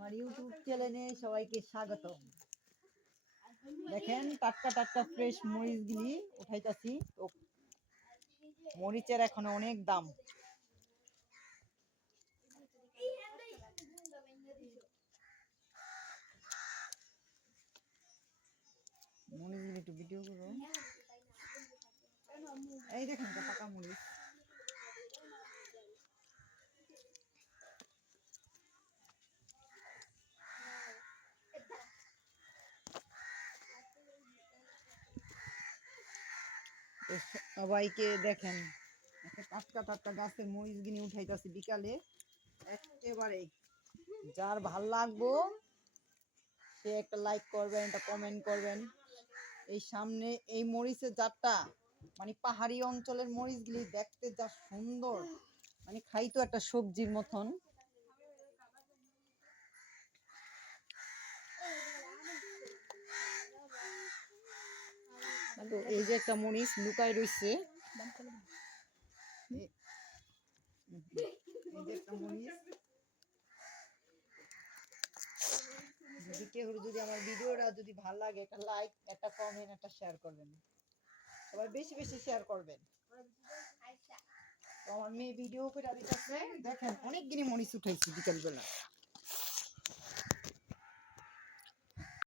আমার ইউটিউব চ্যানেলে সবাইকে স্বাগত। দেখেন টাটকা টাটকা ফ্রেশ মরিচগুলি উঠাইতাছি। তো মরিচের এখন অনেক দাম। মরিচগুলি একটু ভিডিও করো। এই দেখেন পাকা মরিচ। সবাইকে দেখেন টাটকা টাটকা গাছের মরিচগুলি উঠাইতাছি বিকালে। একেবারে যার ভাল লাগবো সে একটা লাইক করবেন, একটা কমেন্ট করবেন। এই সামনে এই মরিচের জাতটা মানে পাহাড়ি অঞ্চলের মরিচগুলি দেখতে যা সুন্দর, মানে খাইতো একটা সবজির মতন। এই যে একটা মরিচ লুকায় রয়েছে, এই যে একটা মরিচ। যদি কেউ যদি আমার ভিডিওটা যদি ভালো লাগে একটা লাইক, একটা কমেন্ট, একটা শেয়ার করবেন। সবাই বেশি বেশি শেয়ার করবেন। তো আমার মেয়ে ভিডিও করে দিতেছে, দেখেন অনেকগুলি মরিচ উঠাইছি বিকালবেলা।